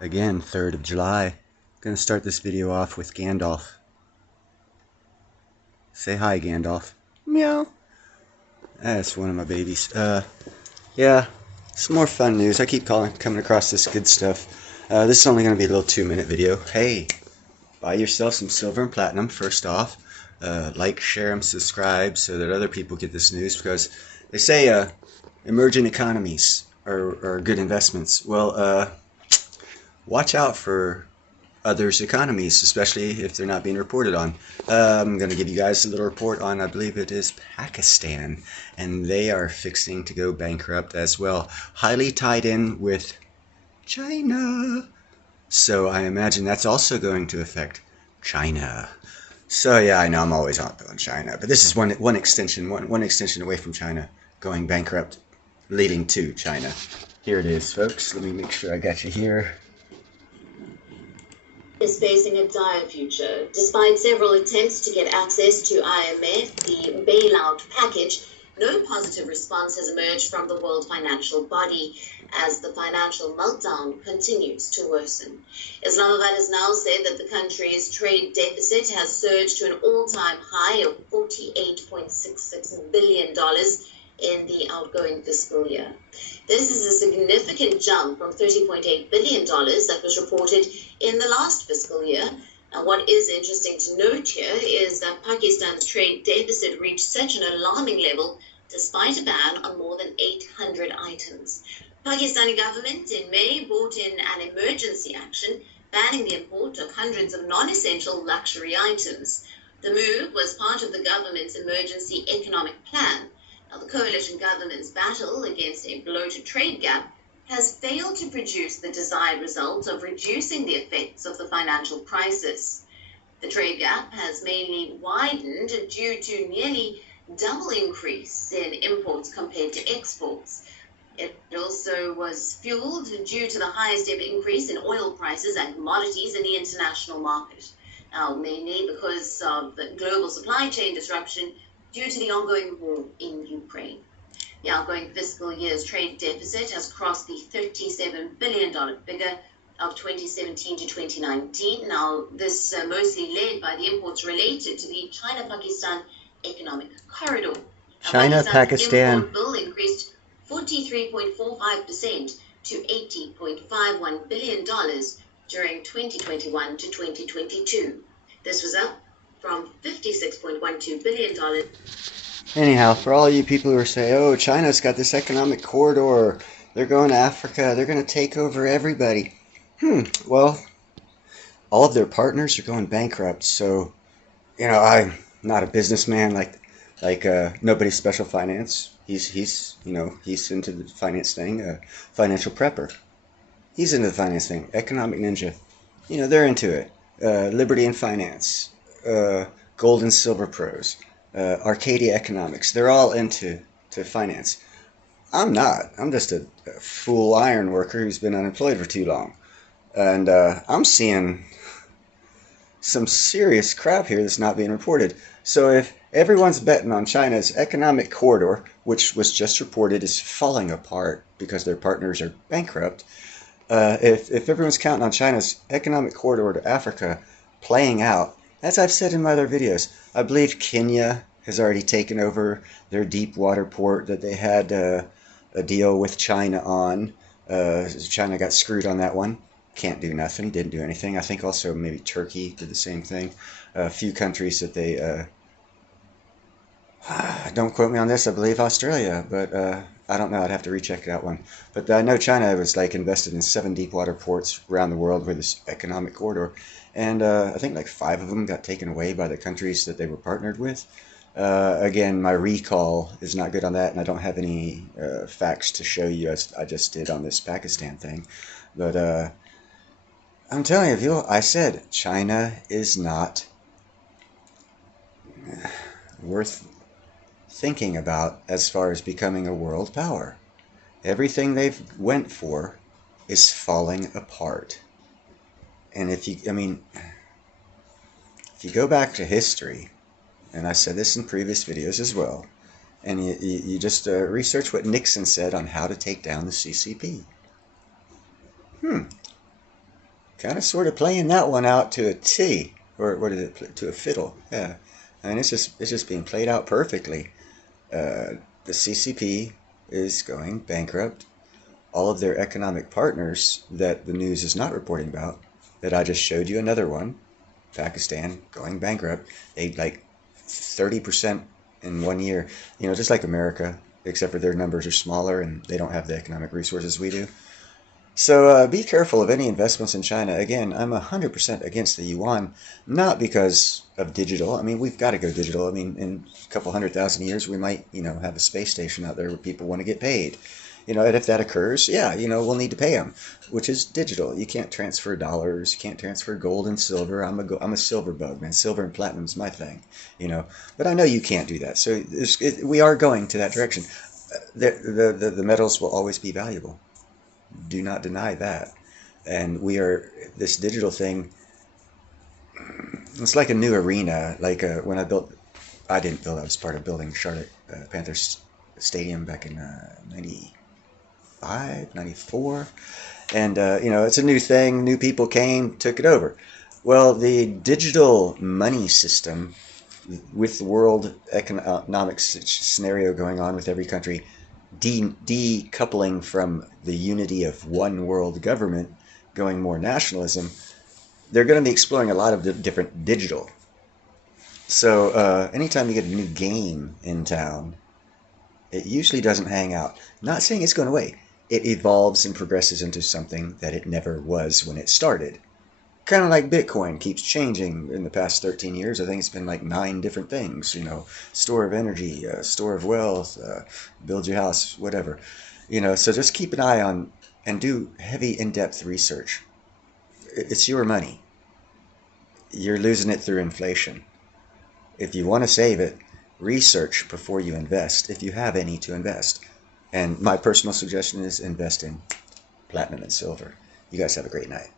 Again, 3rd of July. Gonna start this video off with Gandalf. Say hi, Gandalf. Meow. That's one of my babies. Yeah, some more fun news. I keep coming across this good stuff. This is only gonna be a little 2-minute video. Hey, buy yourself some silver and platinum first off. Like, share, and subscribe so that other people get this news, because they say emerging economies are good investments. Well, watch out for others' economies, especially if they're not being reported on. I'm going to give you guys a little report on, I believe it is Pakistan, and they are fixing to go bankrupt as well. Highly tied in with China. So I imagine that's also going to affect China. So yeah, I know I'm always on China, but this is one extension away from China going bankrupt, leading to China. Here it is, folks. Let me make sure I got you here. Is facing a dire future. Despite several attempts to get access to IMF, the bailout package, no positive response has emerged from the world financial body as the financial meltdown continues to worsen. Islamabad has now said that the country's trade deficit has surged to an all-time high of $48.66 billion in the outgoing fiscal year. This is a significant jump from $30.8 billion that was reported in the last fiscal year. Now, what is interesting to note here is that Pakistan's trade deficit reached such an alarming level despite a ban on more than 800 items. Pakistani government in May brought in an emergency action banning the import of hundreds of non-essential luxury items. The move was part of the government's emergency economic plan. Now, the coalition government's battle against a bloated trade gap has failed to produce the desired result of reducing the effects of the financial crisis. The trade gap has mainly widened due to nearly double increase in imports compared to exports. It also was fueled due to the highest ever increase in oil prices and commodities in the international market. Now, mainly because of the global supply chain disruption due to the ongoing war in Ukraine. The outgoing fiscal year's trade deficit has crossed the $37 billion figure of 2017 to 2019. Now, this mostly led by the imports related to the China-Pakistan economic corridor. China-Pakistan import bill increased 43.45% to $80.51 billion during 2021 to 2022. This was up from $56.12 billion. Anyhow, for all you people who are saying, oh, China's got this economic corridor, they're going to Africa, they're going to take over everybody. Well, all of their partners are going bankrupt, so, you know, I'm not a businessman like Nobody's Special Finance. He's into the finance thing, financial prepper. He's into the finance thing, economic ninja. You know, they're into it. Liberty and Finance, Gold and Silver Pros, Arcadia Economics. They're all into finance. I'm not. I'm just a fool iron worker who's been unemployed for too long. And I'm seeing some serious crap here that's not being reported. So if everyone's betting on China's economic corridor, which was just reported is falling apart because their partners are bankrupt, if everyone's counting on China's economic corridor to Africa playing out, as I've said in my other videos, I believe Kenya has already taken over their deep water port that they had a deal with China on. China got screwed on that one. Can't do nothing, didn't do anything. I think also maybe Turkey did the same thing. A few countries that they, don't quote me on this, I believe Australia, but I don't know, I'd have to recheck that one. But I know China was like invested in 7 deep water ports around the world with this economic corridor. And I think like 5 of them got taken away by the countries that they were partnered with. Again, my recall is not good on that, and I don't have any facts to show you as I just did on this Pakistan thing. But I'm telling you, I said China is not worth thinking about as far as becoming a world power. Everything they've went for is falling apart. And if you go back to history, and I said this in previous videos as well, and you just research what Nixon said on how to take down the CCP. Hmm. Kind of sort of playing that one out to a T. Or what is it? To a fiddle. Yeah. I mean, it's just being played out perfectly. The CCP is going bankrupt. All of their economic partners that the news is not reporting about, that I just showed you another one, Pakistan going bankrupt. They like 30% in 1 year, just like America, except for their numbers are smaller and they don't have the economic resources we do. So be careful of any investments in China. Again, I'm 100% against the yuan, not because of digital. I mean, we've got to go digital. I mean, in a couple 100,000 years, we might, have a space station out there where people want to get paid. And if that occurs, yeah, we'll need to pay them, which is digital. You can't transfer dollars. You can't transfer gold and silver. I'm a silver bug, man. Silver and platinum's my thing, But I know you can't do that. So we are going to that direction. The metals will always be valuable. Do not deny that. And this digital thing, it's like a new arena. Like when I didn't build, I was part of building Charlotte Panthers Stadium back in 95, 94. And, it's a new thing. New people came, took it over. Well, the digital money system with the world economic scenario going on with every country, decoupling from the unity of one world government, going more nationalism, they're going to be exploring a lot of different digital. So anytime you get a new game in town, it usually doesn't hang out. Not saying it's going away. It evolves and progresses into something that it never was when it started. Kind of like Bitcoin keeps changing in the past 13 years. I think it's been like 9 different things, store of energy, store of wealth, build your house, whatever. So just keep an eye on and do heavy in-depth research. It's your money. You're losing it through inflation. If you want to save it, research before you invest, if you have any to invest. And my personal suggestion is invest in platinum and silver. You guys have a great night.